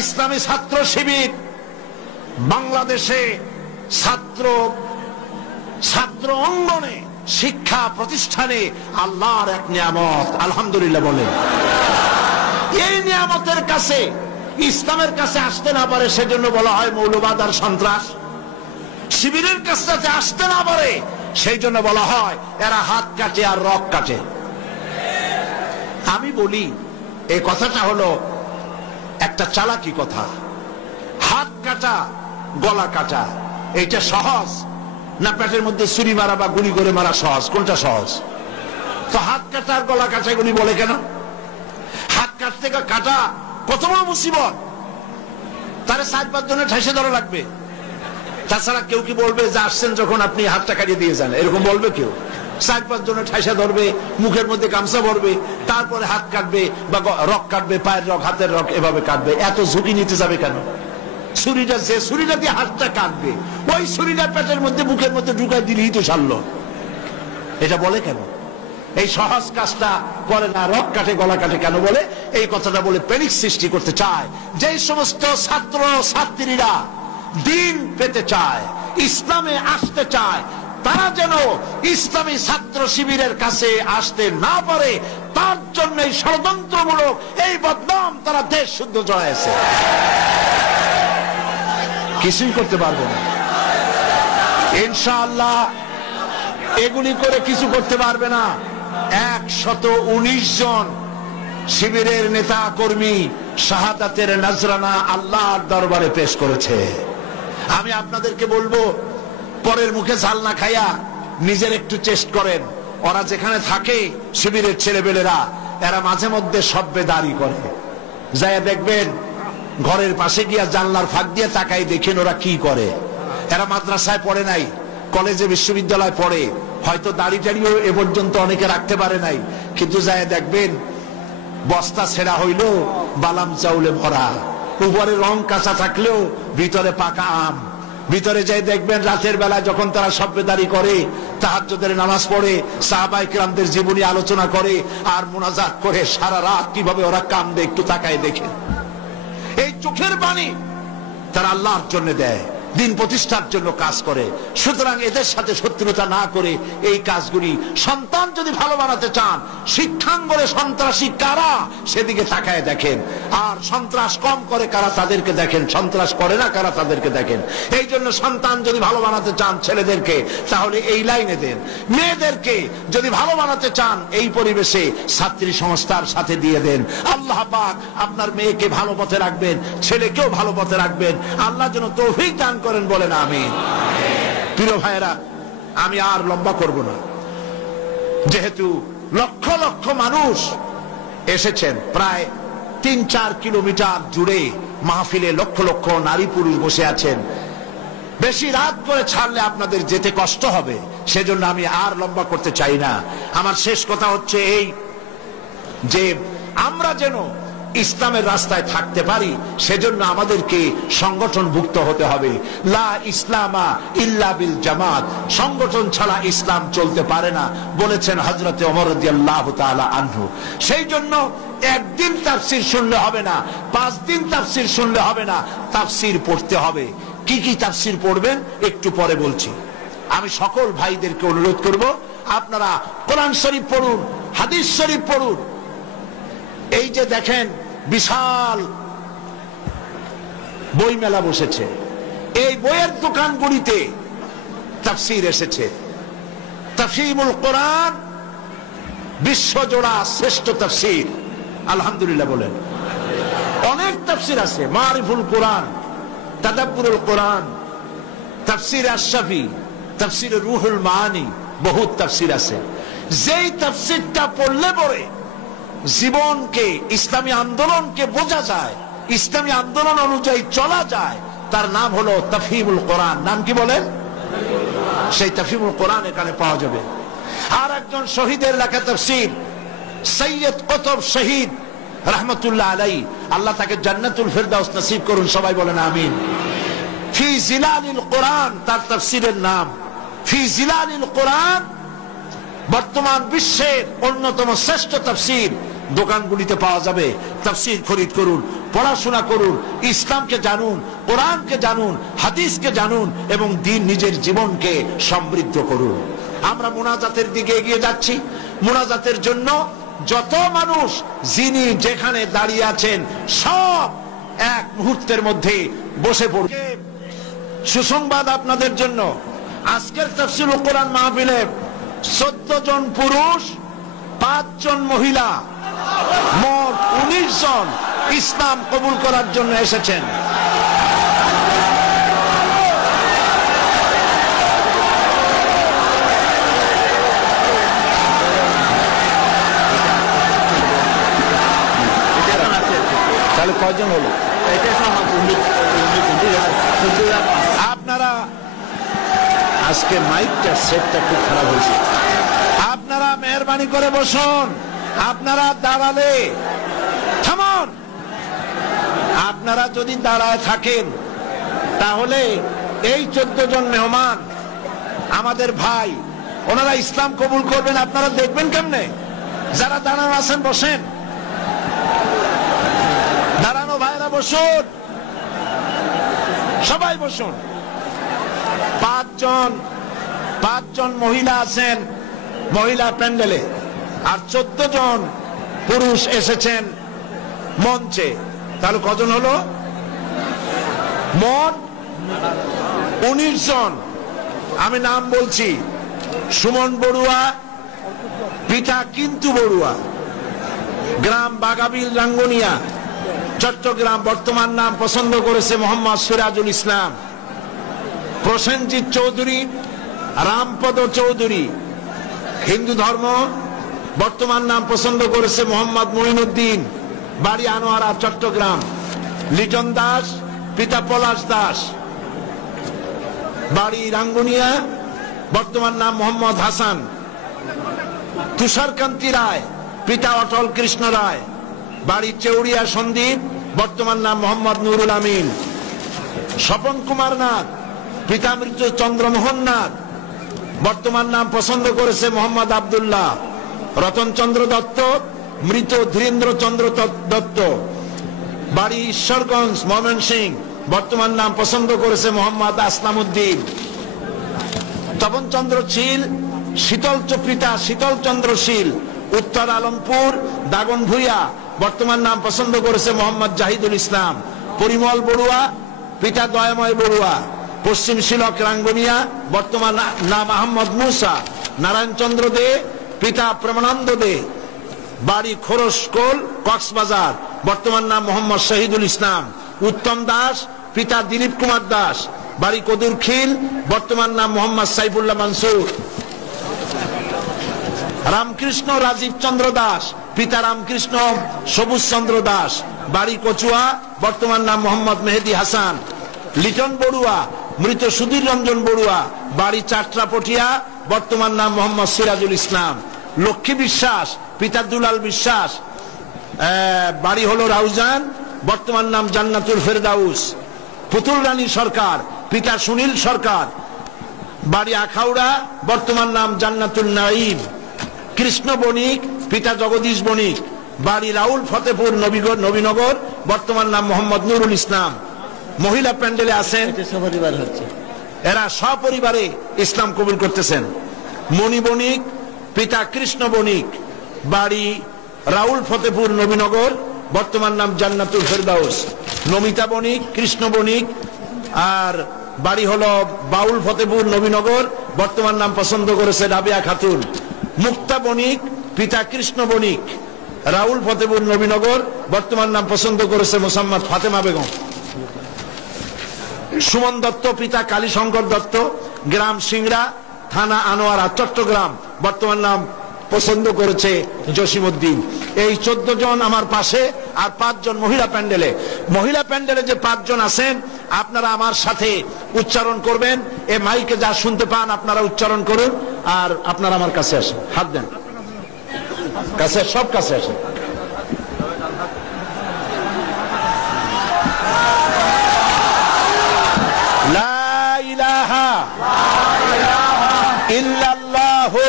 ইসলামী ছাত্র শিবির বাংলাদেশে ছাত্র অঙ্গনে শিক্ষা প্রতিষ্ঠানে আল্লাহর এক নিয়ামত, আলহামদুলিল্লাহ বলেন। এই নিয়ামতের কাছে, ইসলামের কাছে আসতে না পারে সেজন্য বলা হয় মৌলবাদ আর সন্ত্রাস। শিবিরের কাছে আসতে না পারে সেই জন্য বলা হয় এরা হাত কাটে আর রক কাটে। আমি বলি এই কথাটা হলো একটা চালাকি কথা। হাত কাটা গলা কাটা এটা সহজ না পেটের মধ্যে ছুরি মারা বা গুলি করে মারা সহজ? কোনটা সহজ? তো হাত কাটা আর গলা কাটা গুলি বলে কেন? হাত কাটতে কাটা কত বড় মুসিবত, তারে 4-5 জনের ঠাইসে ধরা লাগবে। তাছাড়া কেউ কি বলবে যে আসছেন যখন আপনি হাতটা কাটিয়ে দিয়ে যান, এরকম বলবে কেউ? 4-5 জনের ঠাইসা ধরবে, মুখের মধ্যে গামছা ভরবে, তারপরে হাত কাটবে বা রক কাটবে, পায়ের রক, হাতের রক, এভাবে কাটবে। এত ঝুঁকি নিতে যাবে কেন? ছুরিটা, যে ছুরিটা দিয়ে হাতটা কাটবে ওই ছুরিটা পেটের মধ্যে মুখের মধ্যে ঢুকাই দিলেই তো ছাড়লো। এটা বলে কেন? এই সহজ কাজটা করে না, রক কাটে গলা কাটে কেন বলে? এই কথাটা বলে প্যানিক সৃষ্টি করতে চায়। যে সমস্ত ছাত্র ছাত্রীরা দিন পেতে চায়, ইসলামে আসতে চায়, তারা যেন ইসলামী ছাত্র শিবিরের কাছে আসতে না পারে তার জন্য ষড়যন্ত্রমূলক এই বদনাম তারা দেশ শুদ্ধ জড়াইছে। কিছুই করতে পারবে না ইনশাআল্লাহ, এগুলি করে কিছু করতে পারবে না। 119 জন শিবিরের নেতা কর্মী শাহাদাতের নজরানা আল্লাহর দরবারে পেশ করেছে। আমি আপনাদেরকে বলবো, পরের মুখে ঝাল না খাইয়া নিজের একটু চেষ্টা করেন। ওরা যেখানে থাকে শিবিরের ছেলেবেলেরা, এরা মাঝে মধ্যে সভ্যে করে যায় দেখবেন, ঘরের পাশে গিয়া জানলার ফাঁক দিয়ে তাকাই দেখেন ওরা কি করে। এরা মাদ্রাসায় পড়ে নাই, কলেজে বিশ্ববিদ্যালয় পড়ে, হয়তো দাড়ি টাড়িও এ পর্যন্ত অনেকে রাখতে পারে নাই, কিন্তু যায় দেখবেন বস্তা ছেঁড়া হইল বালাম চাউলে ভরা, উপরে রং কাঁচা থাকলেও ভিতরে পাকা আম। ভিতরে যাই দেখবেন রাতের বেলা যখন তারা সভ্যদারি করে, তাহাজ্জুদের নামাজ পড়ে, সাহাবায়ে কেরামদের জীবনী আলোচনা করে আর মুনাজাত করে, সারা রাত কিভাবে ওরা কান্দে একটু তাকায় দেখে। এই চোখের বাণী তারা আল্লাহর জন্য দেয়, দিন প্রতিষ্ঠার জন্য কাজ করে। সুতরাং এদের সাথে শত্রুতা না করে এই কাজগুলি, সন্তান যদি ভালো বানাতে চান, শিক্ষাঙ্গনে সন্ত্রাসী কারা সেদিকে তাকায় দেখেন, আর সন্ত্রাস কম করে কারা তাদেরকে দেখেন, সন্ত্রাস করে না কারা তাদেরকে দেখেন। এই জন্য সন্তান যদি ভালো বানাতে চান ছেলেদেরকে, তাহলে এই লাইনে দেন। মেয়েদেরকে যদি ভালো বানাতে চান এই পরিবেশে ছাত্রী সংস্থার সাথে দিয়ে দেন। আল্লাহ পাক আপনার মেয়েকে ভালো পথে রাখবেন, ছেলেকেও ভালো পথে রাখবেন। আল্লাহ যেন তৌফিক দান করেন, বলেন আমিন। প্রিয় ভাইয়েরা, আমি আর লম্বা করব না, যেহেতু লক্ষ লক্ষ মানুষ এসেছেন, প্রায় 3-4 কিলোমিটার জুড়ে মাহফিলে লক্ষ লক্ষ নারী পুরুষ বসে আছেন। বেশি রাত করে ছাড়লে আপনাদের যেতে কষ্ট হবে, সেজন্য আমি আর লম্বা করতে চাই না। আমার শেষ কথা হচ্ছে এই যে আমরা যেন ইসলামের রাস্তায় থাকতে পারি, সেজন্য আমাদেরকে সংগঠনভুক্ত হতে হবে। লা ইসলামা ইল্লা বিল জামাত, সংগঠন ছাড়া ইসলাম চলতে পারে না বলেছেন হযরতে ওমর রাদিয়াল্লাহু তাআলা আনহু। সেই জন্য একদিন তাফসীর শুনলে হবে না, 5 দিন তাফসীর শুনলে হবে না, তাফসীর পড়তে হবে। কি কি তাফসীর পড়বেন একটু পরে বলছি। আমি সকল ভাইদেরকে অনুরোধ করব, আপনারা কোরআন শরীফ পড়ুন, হাদিস শরীফ পড়ুন। এই যে দেখেন বিশাল বই মেলা বসেছে, এই বইয়ের দোকানগুলিতে তাফসীর এসেছে। তাফসীরুল কোরআন বিশ্বজোড়া শ্রেষ্ঠ তাফসীর, আলহামদুলিল্লাহ বলেন। অনেক তাফসীর আছে, মারিফুল কোরআন, তাদাব্বুরুল কোরআন, তাফসীর আশ-শাফি, তাফসীর রুহুল মাআনি, বহুত তাফসীর আছে। যেই তাফসীরটা পড়লে পরে জীবনকে, ইসলামী আন্দোলনকে বোঝা যায়, ইসলামী আন্দোলন অনুযায়ী চলা যায়, তার নাম হলো তাফহিমুল কোরআন। নাম কি বলেন? সেই তাফহিমুল কোরআন এখানে পাওয়া যাবে। আর একজন শহীদের লেখা তাফসীর, সৈয়দ কুতুব শহীদ রাহমাতুল্লাহ আলাইহি, আল্লাহ তাকে জান্নাতুল ফেরদাউস নসিব করুন, সবাই বলেন আমিন। ফি জিলালিল কোরআন তার তাফসীরের নাম। ফি জিলালিল কোরআন বর্তমান বিশ্বের অন্যতম শ্রেষ্ঠ তাফসীর, দোকানগুলিতে পাওয়া যাবে। তাফসীর খরিদ করুন। পড়াশোনা করুন, ইসলামকে জানুন, কোরআনকে জানুন, হাদিসকে জানুন এবং দ্বীন নিজের জীবনকে সমৃদ্ধ করুন। আমরা মুনাজাতের দিকে এগিয়ে যাচ্ছি। মুনাজাতের জন্য যত মানুষ যিনি যেখানে দাঁড়িয়ে আছেন সব এক মুহূর্তের মধ্যে বসে পড়ুন। সুসংবাদ আপনাদের জন্য, আজকের তাফসীরুল কোরআন মাহফিলে 14 জন পুরুষ, 5 জন মহিলা, মোট 19 জন ইসলাম কবুল করার জন্য এসেছেন। তাহলে কয়জন হলো? আপনারা আজকে মাইকটা সেটটা খুব খারাপ হয়েছে। আপনারা মেহরবানি করে বসুন। আপনারা দাঁড়ালে থামুন। আপনারা যদি দাঁড়ায় থাকেন তাহলে এই 14 জন মেহমান আমাদের ভাই, ওনারা ইসলাম কবুল করবেন। আপনারা দেখবেন কেমনে? যারা দাঁড়ানো আছেন বসেন, দাঁড়ানো ভাইরা বসুন, সবাই বসুন। 5 জন মহিলা আছেন মহিলা প্যান্ডেলে, আর 14 জন পুরুষ এসেছেন মঞ্চে। তাহলে কজন হলো? মোট 19 জন। আমি নাম বলছি: সুমন বড়ুয়া, পিতা কিন্তু বড়ুয়া, গ্রাম বাগাবিল রাঙ্গুনিয়া, চট্টগ্রাম। বর্তমান নাম পছন্দ করেছে মোহাম্মদ সিরাজুল ইসলাম। প্রসেনজিৎ চৌধুরী, রামপদ চৌধুরী, হিন্দু ধর্ম। বর্তমান নাম পছন্দ করেছে মোহাম্মদ মঈনুদ্দিন, বাড়ি আনোয়ারা, চট্টগ্রাম। লিটন দাস, পিতা পলাশ দাস, বাড়ি রাঙ্গুনিয়া, বর্তমান নাম মোহাম্মদ হাসান। তুষারকান্তি রায়, পিতা অটল কৃষ্ণ রায়, বাড়ি চেউড়িয়া সন্দ্বীপ, বর্তমান নাম মোহাম্মদ নুরুল আমিন। স্বপন কুমার নাথ, পিতা মৃত চন্দ্রমোহন নাথ, বর্তমান নাম পছন্দ করেছে মোহাম্মদ আব্দুল্লাহ। রতনচন্দ্র দত্ত, মৃত ধীরেন্দ্র চন্দ্র দত্ত, বাড়ি ঈশ্বরগঞ্জ, ময়মনসিংহ, বর্তমান নাম পছন্দ করেছে মোহাম্মদ আসলাম উদ্দিন। তপন চন্দ্র শীল, পিতা শীতল চন্দ্র শীল, উত্তর আলমপুর, দাগন ভুইয়া, বর্তমান নাম পছন্দ করেছে মোহাম্মদ জাহিদুল ইসলাম। পরিমল বড়ুয়া, পিতা দয়াময় বড়ুয়া, পশ্চিম শিলক রাঙ্গুনিয়া, বর্তমান নাম আহমদ মুসা। নারায়ণ চন্দ্র দে, পিতা প্রেমানন্দ দে, বাড়ি খোরশকোল, কক্সবাজার, বর্তমান নাম মোহাম্মদ শহীদুল ইসলাম। উত্তম দাস, পিতা দিলীপ কুমার দাস, বাড়ি কদুরখিল, বর্তমান নাম মোহাম্মদ সাইফুল্লাহ মানসুর। রামকৃষ্ণ রাজীব চন্দ্র দাস, পিতা রামকৃষ্ণ সবুজ চন্দ্র দাস, বাড়ি কচুয়া, বর্তমান নাম মোহাম্মদ মেহেদি হাসান। লিটন বড়ুয়া, মৃত সুধীর রঞ্জন বড়ুয়া, বাড়ি চাট্রাপটিয়া, বর্তমান নাম মোহাম্মদ সিরাজুল ইসলাম। লক্ষ্মী বিশ্বাস, পিতা দুলাল বিশ্বাস, বাড়ি হলো রাউজান, বর্তমান নাম জান্নাতুল ফেরদাউস। পুতুল রানী সরকার, পিতা সুনীল সরকার, বাড়ি আখাউড়া, বর্তমান নাম জান্নাতুল নাঈম। কৃষ্ণ বণিক, পিতা জগদীশ বণিক, বাড়ি রাউল ফতেপুর নবীনগর, বর্তমান নাম মোহাম্মদ নুরুল ইসলাম। মহিলা প্যান্ডেলে আছেন, এরা সপরিবারে ইসলাম কবুল করতেছেন। মণি বণিক, পিতা কৃষ্ণ বণিক, বাড়ি রাউল ফতেপুর নবীনগর, বর্তমান নাম জান্নাতুল ফেরদাউস। নমিতা বণিক, কৃষ্ণ বণিক, আর বাড়ি হলো বাউল ফতেপুর নবীনগর, বর্তমান নাম পছন্দ করেছে রাবিয়া খাতুন। মুক্তা বণিক, পিতা কৃষ্ণ বণিক, রাউল ফতেপুর নবীনগর, বর্তমান নাম পছন্দ করেছে মোসাম্মদ ফাতেমা বেগম। সুমন দত্ত, পিতা কালীশঙ্কর দত্ত, গ্রাম সিংড়া, থানা আনোয়ারা, চট্টগ্রাম, বর্তমান নাম পছন্দ করেছে জসিমউদ্দিন। এই 14 জন আমার পাশে, আর 5 জন মহিলা প্যান্ডেলে। মহিলা প্যান্ডেলে যে 5 জন আছেন আপনারা আমার সাথে উচ্চারণ করবেন। এ মাইকে যা শুনতে পান আপনারা উচ্চারণ করুন, আর আপনারা আমার কাছে আসেন, হাত দেন, কাছে, সব কাছে আসেন। লা ইলাহা ইল্লাল্লাহু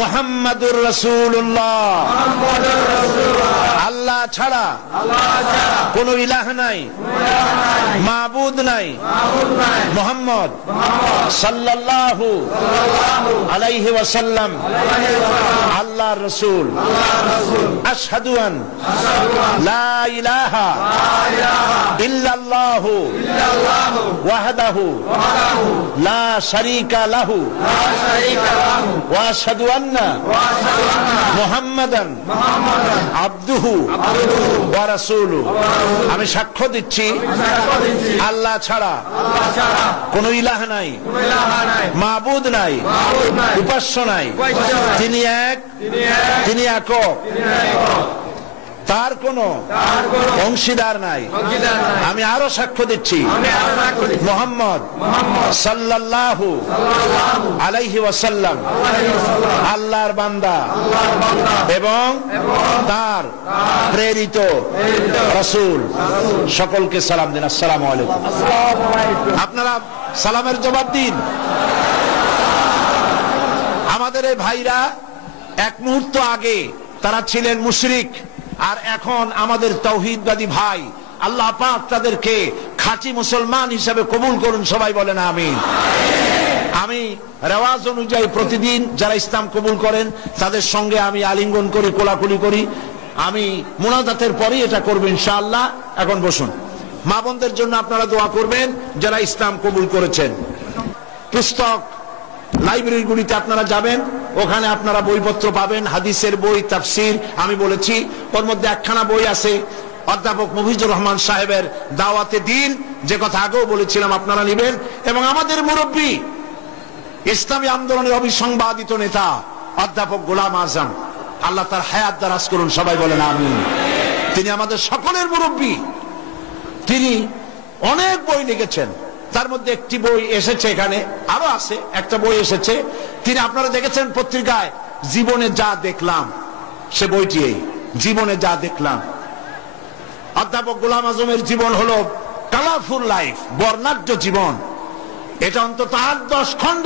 মুহাম্মাদুর রাসূলুল্লাহ। আল্লাহ ছাড়া কোন ইলাহ নাই, মাবুদ নাই, মুহাম্মদ সাল্লাল্লাহু আলাইহি ওয়াসাল্লাম আল্লাহর রাসূল। আশহাদু আন লা ইলাহা ইল্লাল্লাহু ওয়াহদাহু লা শারীকা লাহু ওয়া আশহাদু আন্না মুহাম্মাদান আবদুহু ওয়া রাসূলুহু। আমি সাক্ষ্য দিচ্ছি আল্লাহ ছাড়া কোন ইলাহ নাই, মাবুদ নাই, উপাস্য নাই, তিনি এক, তিনি একক, তার কোন অংশীদার নাই। আমি আরো সাক্ষ্য দিচ্ছি মুহাম্মদ সাল্লাল্লাহু আলাইহি ওয়াসাল্লাম আল্লাহর বান্দা এবং তার প্রেরিত রাসূল। সকলকে সালাম দিন, আসসালামু আলাইকুম। আপনারা সালামের জবাব দিন। আমাদের এই ভাইরা এক মুহূর্ত আগে তারা ছিলেন মুশরিক, আর এখন আমাদের তাওহীদবাদী ভাই। আল্লাহ পাক তাদেরকে খাঁটি মুসলমান হিসেবে কবুল করুন, সবাই বলেন আমিন। আমি রেওয়াজ অনুযায়ী প্রতিদিন যারা ইসলাম কবুল করেন তাদের সঙ্গে আমি আলিঙ্গন করি, কোলাকুলি করি। আমি মুনাজাতের পরেই এটা করব ইনশাআল্লাহ। এখন বসুন। মা বোনদের জন্য আপনারা দোয়া করবেন যারা ইসলাম কবুল করেছেন। পুস্তক লাইব্রেরিগুলিতে আপনারা যাবেন, ওখানে আপনারা বইপত্র পাবেন, হাদিসের বই, তাফসীর। আমি বলেছি ওর মধ্যে একখানা বই আছে অধ্যাপক মফিজুর রহমান সাহেবের দাওয়াতে দ্বীন, যে কথা আগেও বলেছিলাম আপনারা নেবেন। এবং আমাদের মুরব্বী ইসলামী আন্দোলনের অবিসংবাদিত নেতা অধ্যাপক গোলাম আজম, আল্লাহ তার হায়াত দারাজ করুন, সবাই বলেন আমিন। তিনি আমাদের সকলের মুরব্বী। তিনি অনেক বই লিখেছেন, তার মধ্যে একটি বই এসেছে, এখানে আরো আছে, একটা বই এসেছে। তিনি আপনারা দেখেছেন পত্রিকায় জীবনে যা দেখলাম, সে বইটি এই জীবনে যা দেখলাম। অধ্যাপক গোলাম আজমের জীবন হলো কালারফুল লাইফ, বর্ণাঢ্য জীবন। এটা অন্তত 8-10 খণ্ড।